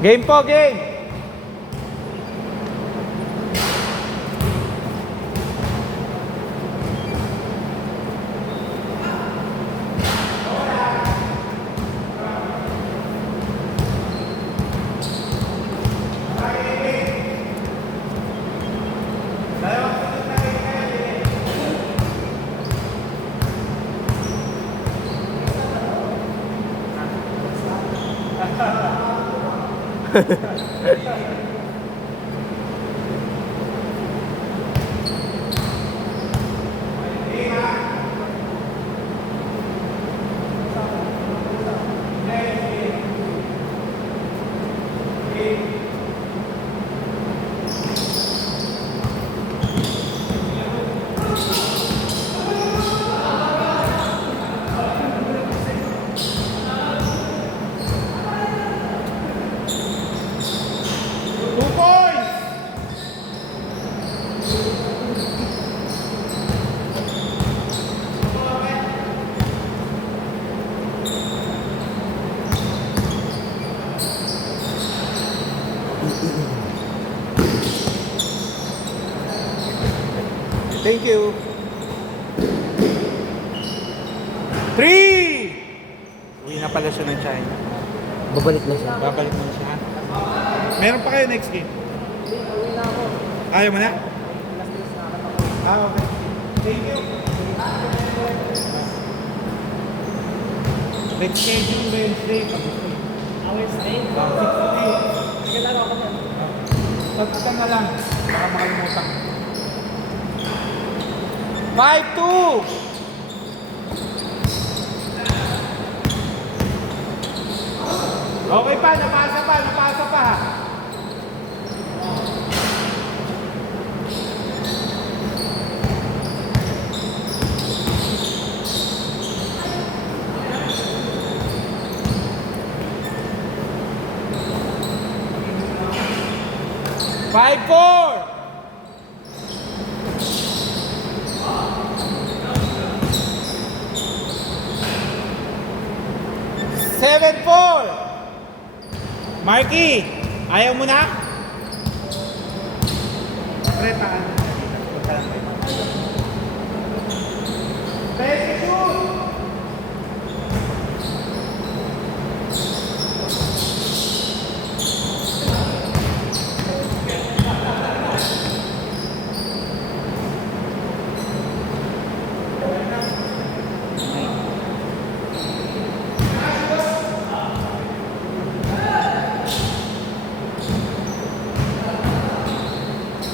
Game po, game! Thank you. 3! Uwi na pala siya ng China. Babalik na siya. Babalik na siya. Meron pa kayo next game? Uwi na ako. Ayaw mo na? Last days na ako. Okay. Thank you. Let's schedule Wednesday. Wednesday? 6:30. Sige lang ako yan. Pagkatan na lang. Baka makalimutan. 5-2! Okay pa, napasa pa ha. Five, four! Seven, four! Marky, ayaw mo na? Pretaan. Pwede shoot!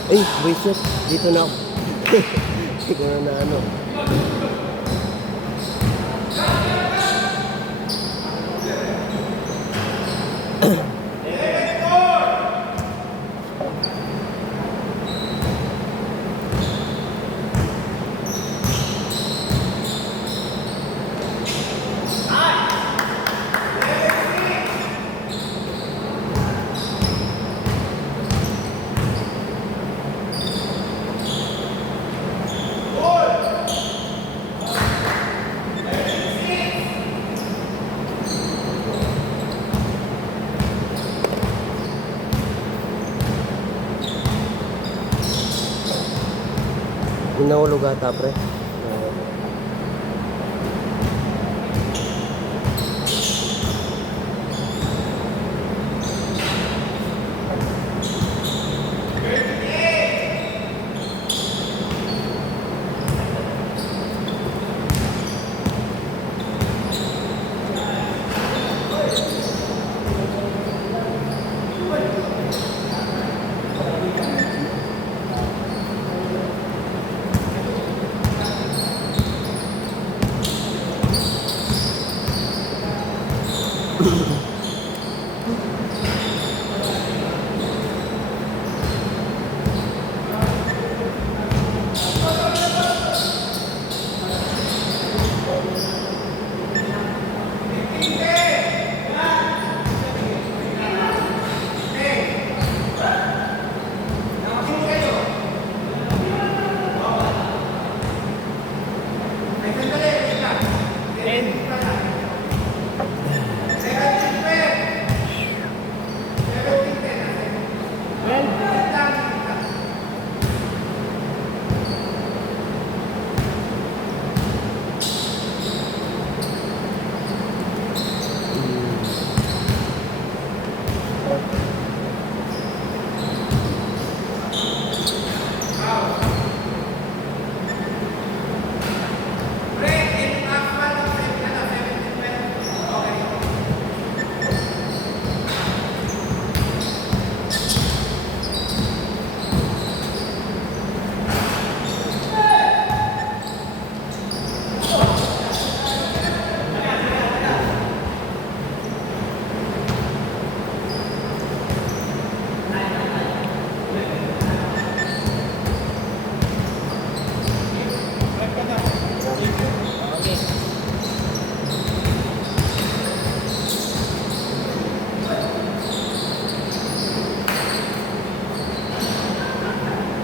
Ay, bracelet. Dito na ako. Dito na ano. Yung nahulog ata, pre.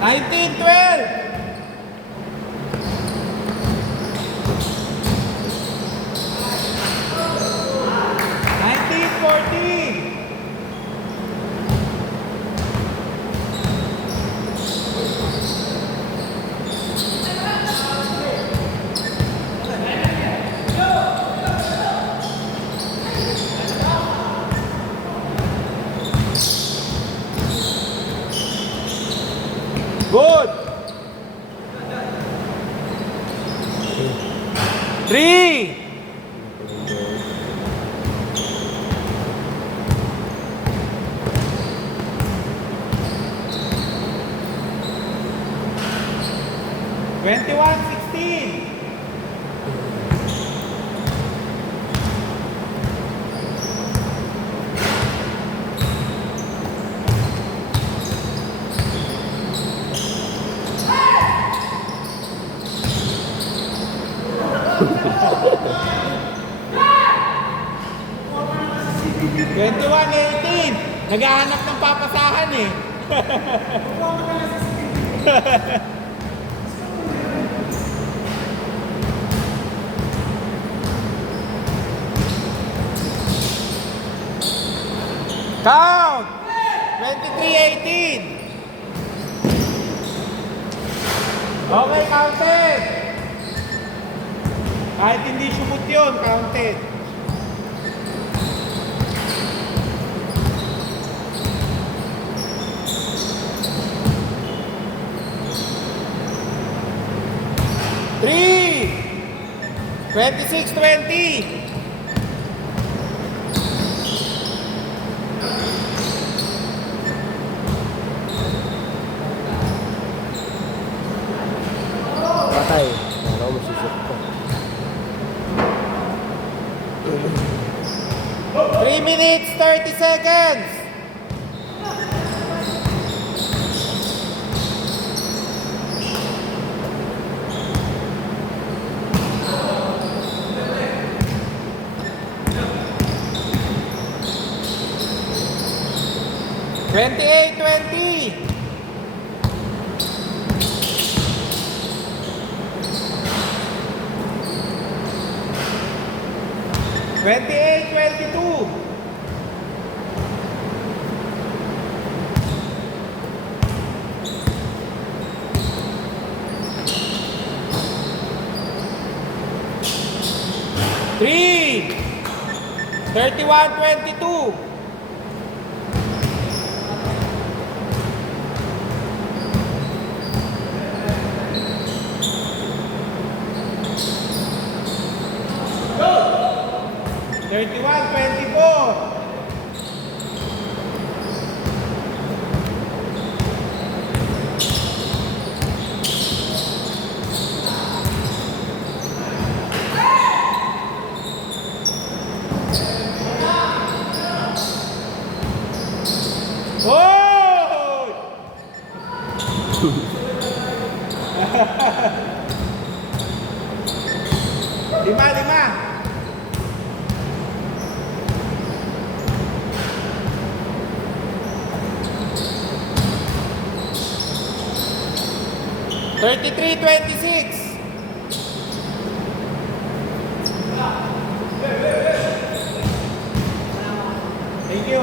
19-12. 19-14. Good. 3. Twenty-one, 16. Twenty-one, 18. Naghahanap ng papasahan eh. Count! 23-18. Okay, counted. Kahit hindi sumut yun, counted. Three! 26-20. Patay. Ako masusot ko. 3 minutes, 30 seconds. Twenty-eight, 20. Twenty-eight, 22. Three. 31, 22. Go. 31, 24. Oh! Lima. 33-26. Thank you.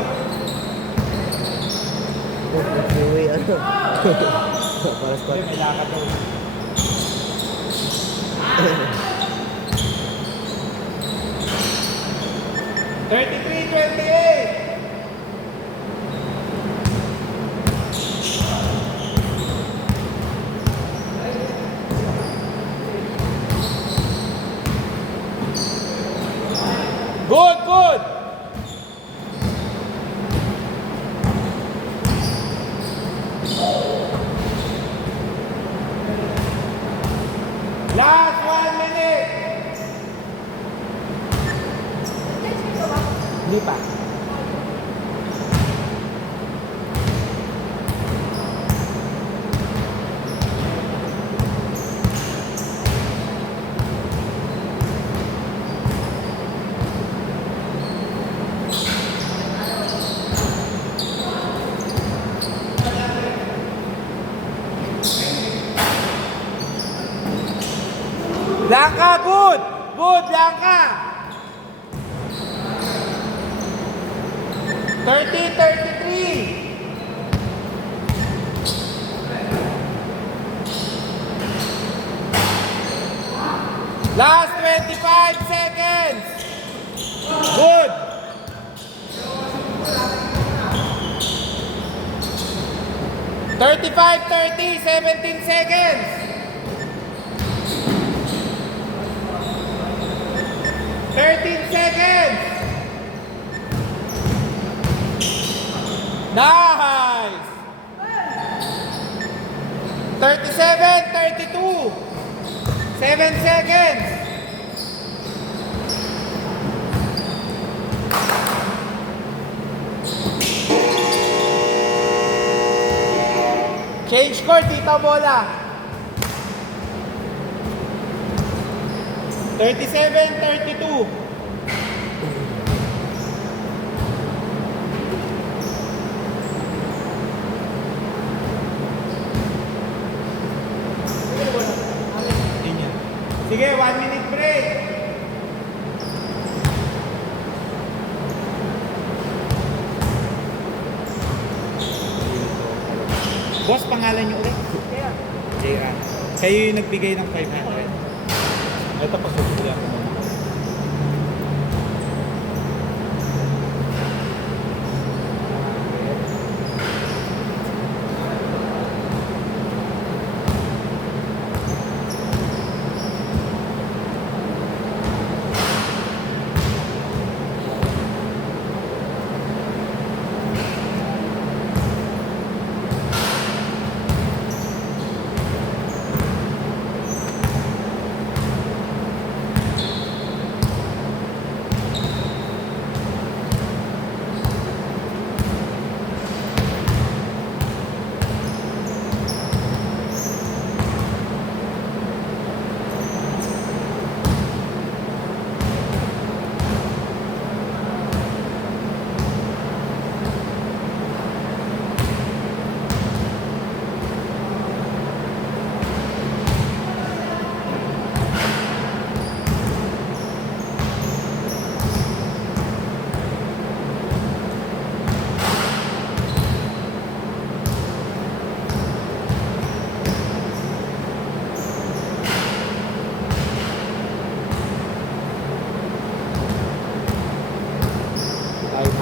Uy, ano? Para sa May lakad daw. 33-28. Good. Last 1 minute. Hindi pa. Blanca, good! Good, Blanca! 30-33. Last 25 seconds. Good. Thirty-five, 30, 17 seconds. Seconds. Nice. 37, 32. 7 seconds. Change court, Tito Bola. 37, 32. Sige, 1 minute break. Boss, pangalan niyo ulit? JR. Kayo yung nagbigay ng 500. Ito pa susulihan ko muna.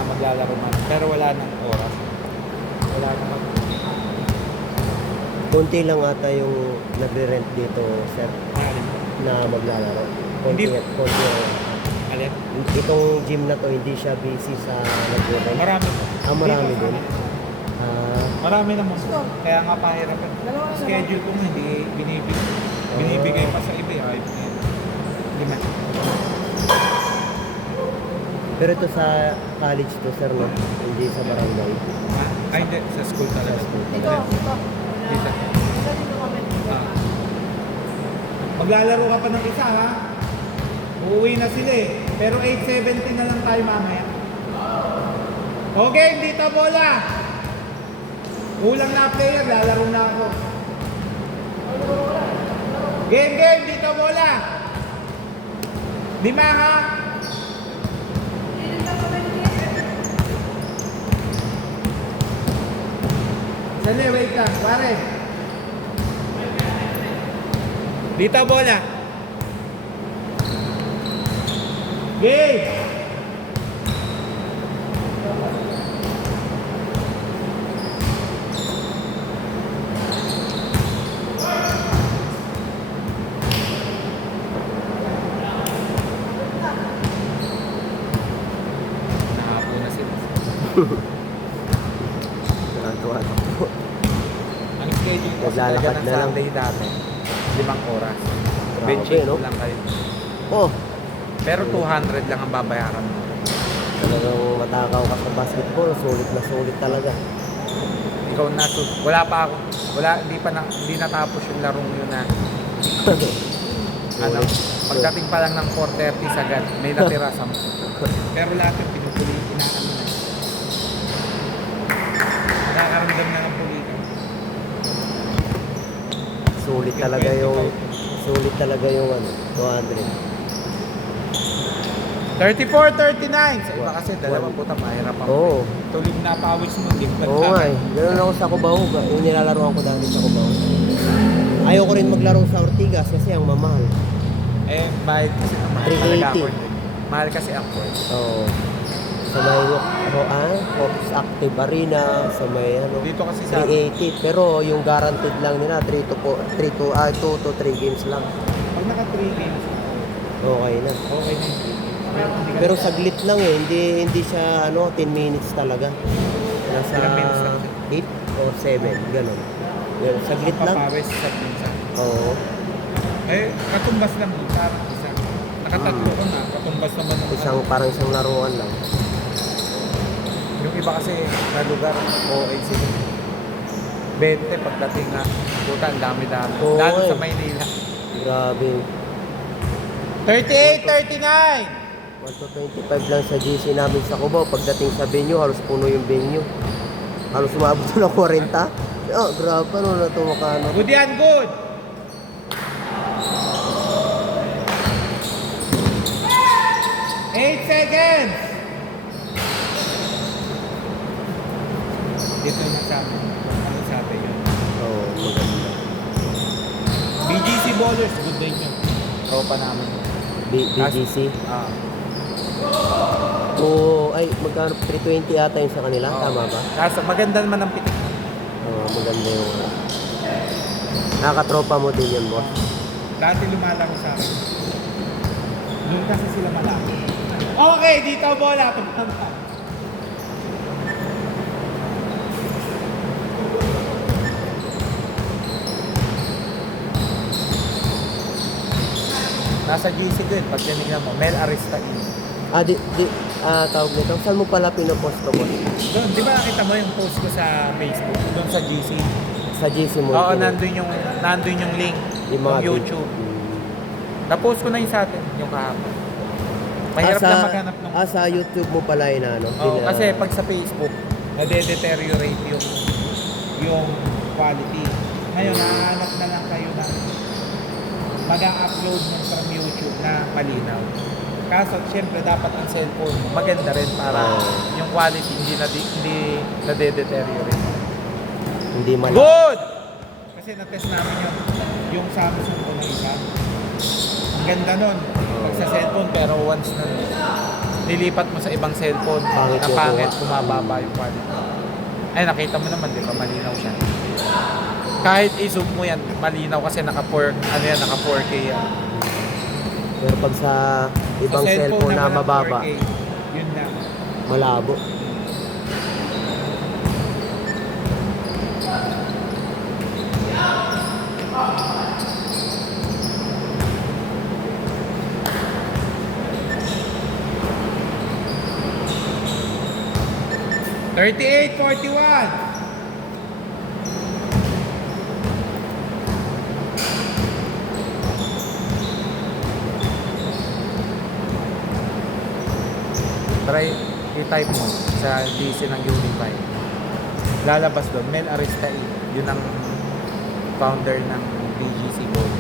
Maglalaro man. Pero wala nang oras. Wala nang Konti lang ata yung nagre-rent dito, sir, alin. na maglalaro. Konti, Hindi. konti lang. Alin? Itong gym na to, hindi siya busy sa nagre-rent. Marami. Marami Dito, din. Marami naman. Kaya nga pahirapan. Schedule ko nga hindi binibigay pa sa iba. Ay, lima. Pero ito sa college to, sir, no? Hindi sa barangay. Ay, hindi. Sa school talaga. Sa school Dito, talaga. dito. Dito. Dito kami. Ah. Maglalaro ka pa ng isa, ha? Uuwi na sila eh. Pero 8:70 na lang tayo mamaya. Okay, dito bola. Kulang na player, lalaro na ako. Game, dito bola. 5 ha? Sali, wait lang, pare. Dito bola. Game. Nakapo na sila. Nakatuwa. Ang schedule ko sa Naglalakad talaga ng na lang. Sunday dati, 5 oras. Grabe, Benching no? ko lang kayo. Oh, Pero 200 lang ang babayaran mo. talagang matakaw ka sa basketball. Sulit na sulit talaga. Ikaw na, wala pa ako. Hindi natapos yung larong yun na, ano, pagdating pa lang ng 4:30 sagad, may natira sa Pero lahat yung pinupuli, inaano na. Nakakaramdam na ng pulikan. Sulit talaga yung ano. 200. 34, 39. Sa iba kasi, dalawa puta, mahirap ang Oo. tulig na pawis mo, di ba? Oo nga eh. Ganun ako sa Cubao. Yung nilalaroan ko dati sa Cubao. Ayoko rin maglaro sa Ortigas kasi ang mamahal. Eh, bayad kasi ang mahal 380. talaga ako. Mahal kasi ang court. Oo. Sa may Hawks Active Arena, sa may Dito kasi sa 380. Pero yung guaranteed lang nila, 2 to 3 games lang. pag naka 3 games, Okay na. okay na yun. Hindi ka- Pero saglit lang eh, hindi siya 10 minutes talaga. Nasa Ilang minutes lang 8 or 7, ganun. Ganun, saglit lang. papawis sa minsan. Oo. Eh, katumbas lang yun, parang isa. Nakatatlo ko na, katumbas naman ng Parang isang laruan lang. Yung iba kasi na lugar, OA sila. 20 pagdating nga, puta, ang dami-dami. Oo, Lalo eh. sa Maynila. Grabe. 38, 39! 1 to 25 lang sa GC namin sa Cubao. Pagdating sa venue, halos puno yung venue. Halos umabot na 40. Oh, grabe, ano na ito makano. Good yan, good! Eight seconds! Dito na sa amin. Ano sa atin yun? Oo, maganda. BGC Bowlers, good day nyo. Oo pa namin. BGC. Ah. Oo, ay, magkano? 320 ata yung sa kanila, Oo. tama ba? Kaso maganda naman ang pitik. Oo, maganda yung nakatropa mo din yun, boss. Dati lumalaro sa akin. Doon kasi sila malaki. Okay, dito bola. Tumama. Nasa GC ko yun, pag tinignan mo, Mel Aristain. Tawag nito. Saan mo pala pinopost to, boss? Doon, di ba nakita mo yung post ko sa Facebook? Doon sa GC. Sa GC mo? Oo, yun. nandun yung link. Yung mga Yung YouTube. Na-post ko na yun sa atin, yung kahapon. Mahirap lang maghanap ng... sa YouTube mo pala yun, ano? Oo, kasi pag sa Facebook, nade-deteriorate yung quality. Ngayon, nahanap na lang kayo na mag-upload mo from YouTube na malinaw. Kaso, syempre, dapat ang cellphone mo maganda rin para yung quality hindi nade-deteriorate. Hindi malaki. Good! Kasi na-test namin yung Samsung ko na isa. Ang ganda nun. Pag sa cellphone, pero once na nilipat mo sa ibang cellphone, Pangit na yung pangit, kuha. bumababa yung quality. Ay, nakita mo naman, di ba? Malinaw siya. Kahit i-zoom mo yan, malinaw kasi naka 4K yan. Pero pag sa ibang Sa cellphone na naman ang mababa, 4K, yun na. malabo. $38.41. Try i-type mo sa DC ng Unify. Lalabas doon, Mel Aristain. Yun ang founder ng BGC Board.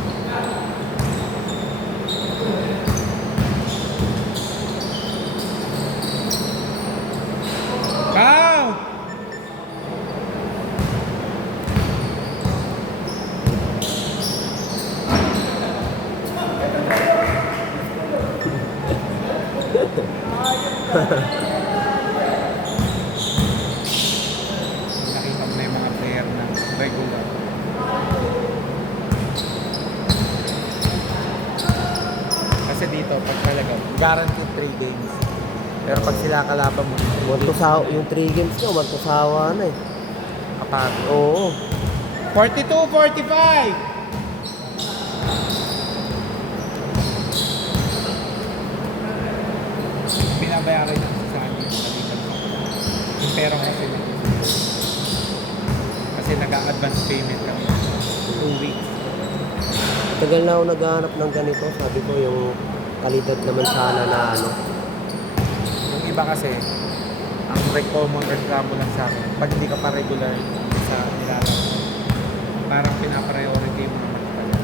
Count! Nakita mo na yung mga player na regular. Kasi dito, pag talaga, guaranteed 3 games. Pero pag sila kalaban mo, Yung 3 games ko, mantusawa na eh. kapag Oo. 42-45! Binabayaran ng sa amin yung pera ko sila. Kasi nag-advance payment kami. 2 weeks. Tagal na ako naghahanap ng ganito. Sabi ko yung kalidad naman sana na ano. Yung iba kasi, ang common reklamo lang sa akin, pag hindi ka pa regular sa nilalaro, parang pinapriority mo naman talaga.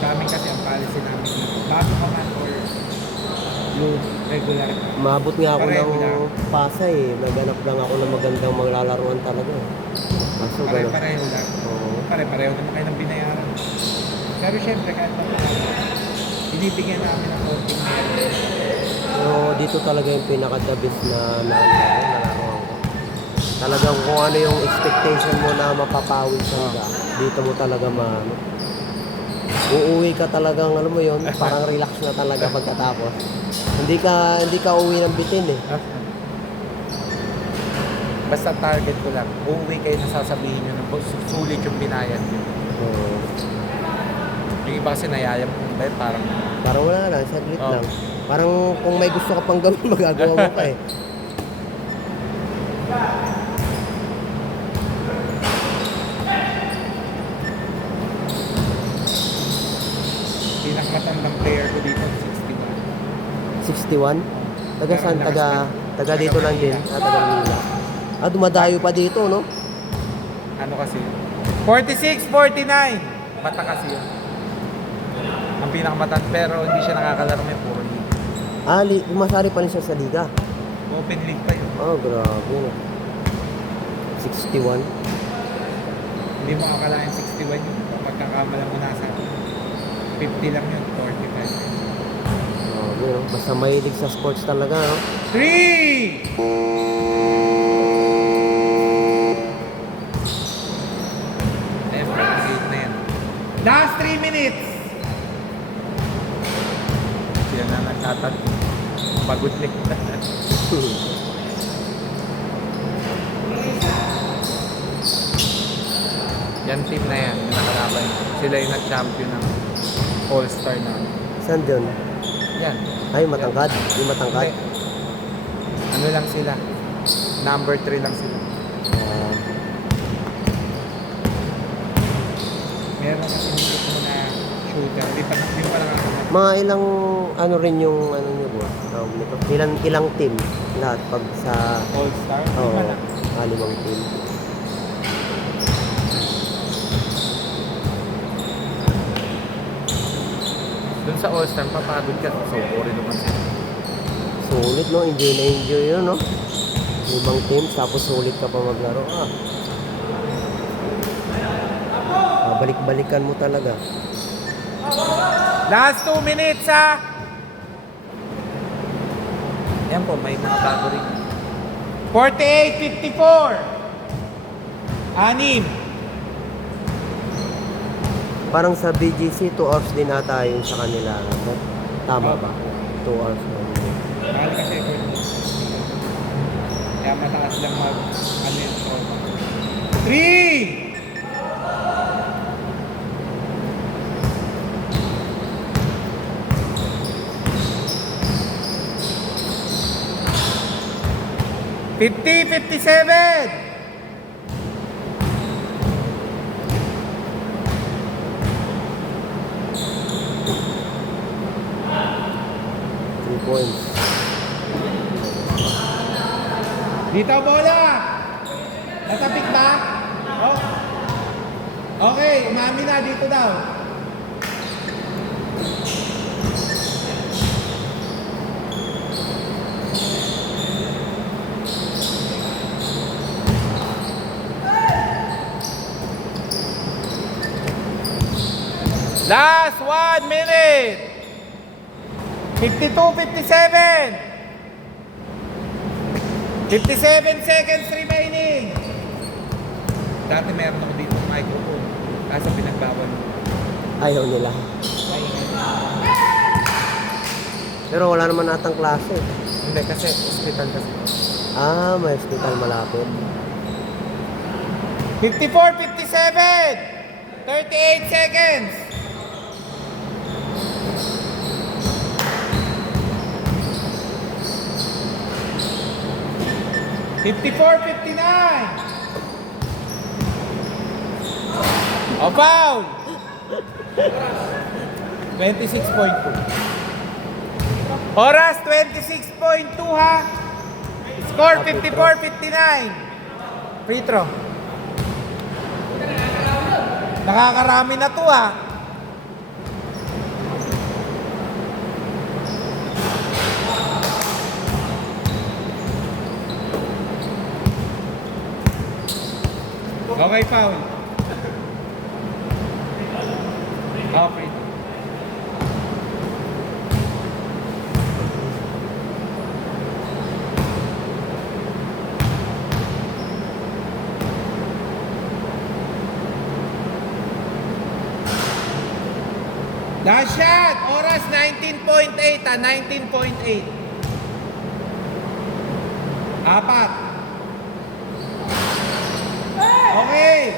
Sa amin kasi ang policy namin dito, bago ka man or blue, regular ka. Maabot nga ako Pareho ng lang. Pasay eh. Naghanap lang ako ng magandang maglalaruan talaga. Kaso gano'n. Pare-pareho lang. Oo. Pare-pareho naman kayo ng binayaran. Pero syempre, kahit pa binibigyan namin ng konting meron. Pero dito talaga yung pinaka-the best na nalaruan ko. Talagang kung ano yung expectation mo na mapapawis ka, dito mo talaga uuwi ka talagang, alam mo yun, parang relax na talaga pagkatapos. Hindi ka uwi ng bitin eh. Basta target ko lang, uuwi kayo na sasabihin nyo na sulit yung binayad nyo. Oo. Yung iba kasi nayayam kung ba parang Parang wala lang, saglit Oo. lang. Parang kung may gusto ka pang gawin, magagawa mo pa eh. pinakamatandang player ko dito, 61. 61? Taga saan? Taga dito lang din. Taga Manila. Dumadayo pa dito, no? Ano kasi? 46, 49. Mata kasi yun. Ang pinakamatand, pero hindi siya nakakalaro may puro league. Umasari pa rin siya sa liga. Open league pa yun. Oh, grabe. No? 61. Hindi mo akalain 61 yun. Pagkakamala mo nasa 50 lang yun, 45. Grabe, no? Basta mahilig sa sports talaga, no? 3! Na yan. Last 3 minutes! Sila na nagtatag. Pagod lik. Yan team na yan, yung nakalaban. Sila yung nag-champion ng All-Star na. Saan yun? Yan. Ay, matangkad. Yung matangkad. Hindi. Ano lang sila? Number 3 lang sila. Ah, Meron kasi dito mo na shooter. Di pa lang ako. mga ilang ano rin yung ano nyo boss? Tawag nito. Ilang team lahat pag sa All-Star? Di oh, pa lang. 5 team. Doon sa All-Star, papagod ka. So, rin naman sila. Sulit no, enjoy na enjoy yun no. 5 teams tapos sulit ka pa maglaro. Balik-balikan mo talaga. Last 2 minutes ha! Yan po, may mga bago rin. 48-54! 6! Parang sa BGC 2 hours din ata yun sa kanila. Tama ba? 2 hours na. Mahal kasi ko. Kaya mataas lang ano yun. 3! '50, 57! Points. Dito bola! Natapik ba? Oh. Okay, umami na dito daw. Last 1 minute! 52, 57! 57 seconds remaining! Dati meron ako dito microphone. Kaso pinagbawal mo. Ayaw nila. Pero wala naman natang klase. Hindi, kasi hospital kasi. May hospital malapit. 54, 57! 38 seconds! '54, 59! Oh, foul! 26.2. Oras 26.2 ha. Score 54-59. Free throw. Nakakarami na to ha. Okay, foul. Okay. Last shot! Oras 19.8 19.8. Apat. Okay.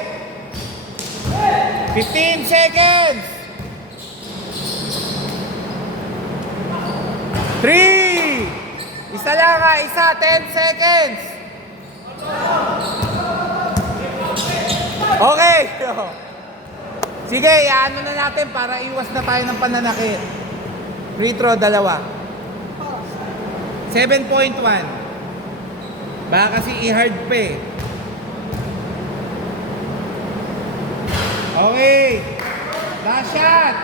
15 seconds. 3. Isa lang ha, isa. 10 seconds. Okay. Sige, ano na natin para iwas na tayo ng pananakit. Free throw, 2. 7.1. Baka kasi i-hard pa eh. Okay. Last shot.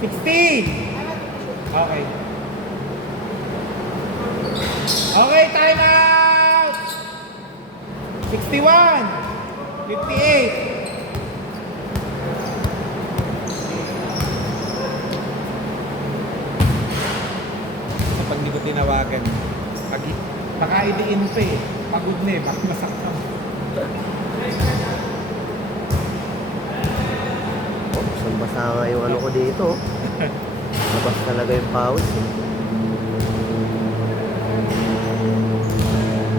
16. Okay. Okay, time out. 61. 58. Pag hindi ko tinawagan, baka idiin pa eh. Pagod na eh, baka masaktan. Basang-basa nga yung ano ko dito. Labas talaga yung pawis.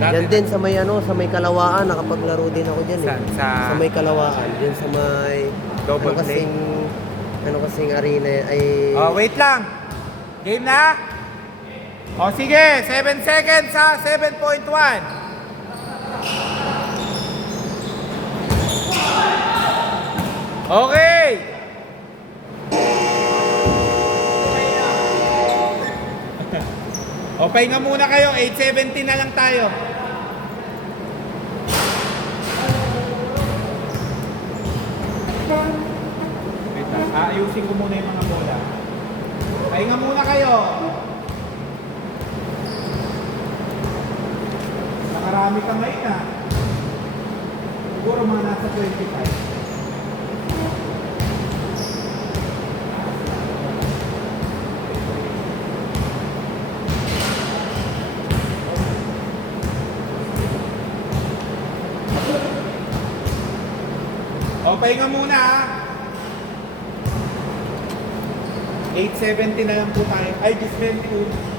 Yan din sa may ano, sa may Kalawaan, nakapaglaro din ako diyan eh. Sa may Kalawaan, din sa may Double ano kasing arena ay Oh, wait lang. Game na? O sige, 7 seconds ha, 7.1. Okay. O, pahinga muna kayo, 8:70 na lang tayo. Wait lang, ayusin ko muna yung mga bola. Pahinga muna kayo. Nakarami ka ngayon ha. Siguro mga nasa 25. O, pahinga muna ha. 8:70 na lang po tayo. Ay, 8:20.